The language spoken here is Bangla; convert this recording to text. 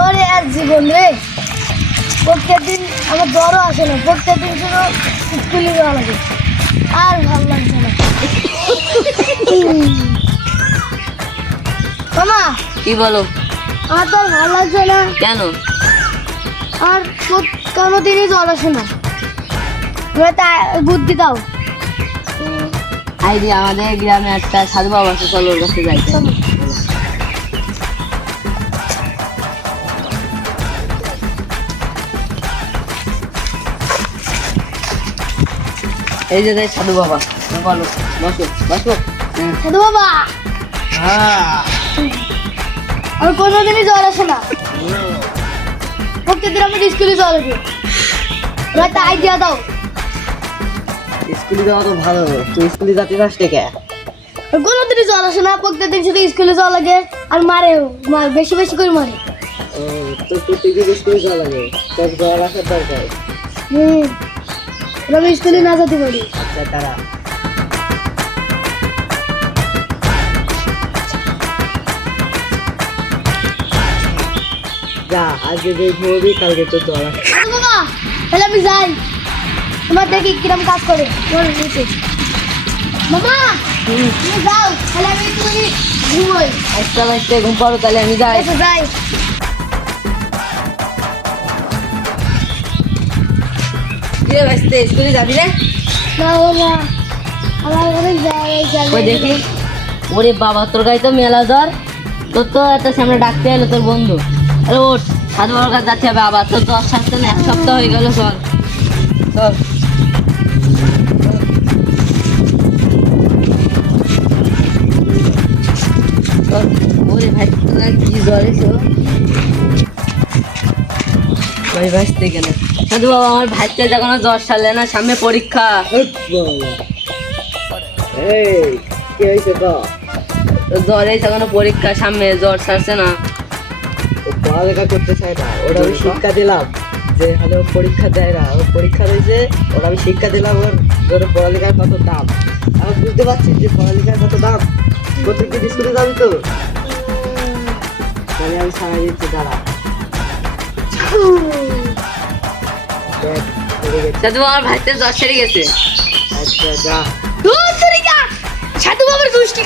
জ্বরে আর জীবন রে। প্রত্যেকদিন আমার জ্বরও আসে না, প্রত্যেকদিন শুধু স্কুলে যাওয়া লাগে, আর ভালো লাগছে না। মামা কি বলো? আমার তো আর ভালো লাগছে না, কেন? আর কোনোদিনই জ্বর আসে না। এবার তা বুদ্ধি দাও। আইডিয়া, আমাদের গ্রামে একটা সাধু বাবা আছে, চলো ওর কাছে যাইতে। এই যে দেখ সাধু বাবা, বলো, বসো বসো। সাধু বাবা, আমার কোনোদিনই জ্বর আসে না, প্রত্যেকদিন আমার স্কুলে জ্বর আসে। এবার একটা আইডিয়া দাও। স্কুলে যাওয়া তো ভালো, তুই স্কুলে যাতে যাস কে? কোনোদিনই জ্বর আসে না, প্রত্যেকদিন শুধু স্কুলে যাওয়া লাগে, আর মারে বেশি বেশি করে মারে। তোর প্রত্যেকদিন স্কুলে যাওয়া লাগে, তোর জ্বর আসার দরকার। আমি স্কুলে না যেতে পারি। আচ্ছা তারা যা, আজকে যে ঘুমবি কালকে তো জ্বর আসবে। বাবা, তাহলে আমি যাই, তোমার দেখি কিরম কাজ করে তোমার নিচে। মামা তুমি যাও, তাহলে আমি একটু ঘুমোই। আজকাল আজকে ঘুম পাড়ো, তাহলে আমি যাই। আচ্ছা যাই। কি রে ভাইস্তে, স্কুলে যাবি রে? না বাবা, আমার অনেক ওই দেখি, ওরে বাবা, তোর গায়ে তো মেলা জ্বর, তোর তো একটা সামনে ডাকতে এলো তোর বন্ধু। আরে ওঠ, সাধু বাবার কাছে যাচ্ছে হবে আবার, তোর জ্বর সারতে না 1 সপ্তাহ হয়ে গেল। চল চল। চল। ওরে ভাই, তোর কি জ্বর এসো? ভাই ভাইস্তে কেন? সাধু বাবা, আমার ভাইতে যখন জ্বর সারলে না, সামনে পরীক্ষা। এই কি হয়েছে তো? জ্বর এসে কোনো পরীক্ষা সামনে, জ্বর সারছে না। ও পড়ালেখা করতে চায় না, ওরা আমি শিক্ষা দিলাম যে হলে ও পরীক্ষা দেয় না, ও পরীক্ষা দিয়েছে, ওরা আমি শিক্ষা দিলাম ওর পড়ালেখার কত দাম। আমি বুঝতে পারছি যে পড়ালেখার কত দাম। প্রত্যেকদিন স্কুলে যাবি তো, তাহলে আমি সারা দিচ্ছি, দাঁড়া। সাধু আমার ভাইতে জ্বর সেরে গেছে। আচ্ছা যা। সাধু বাবার দুষ্টি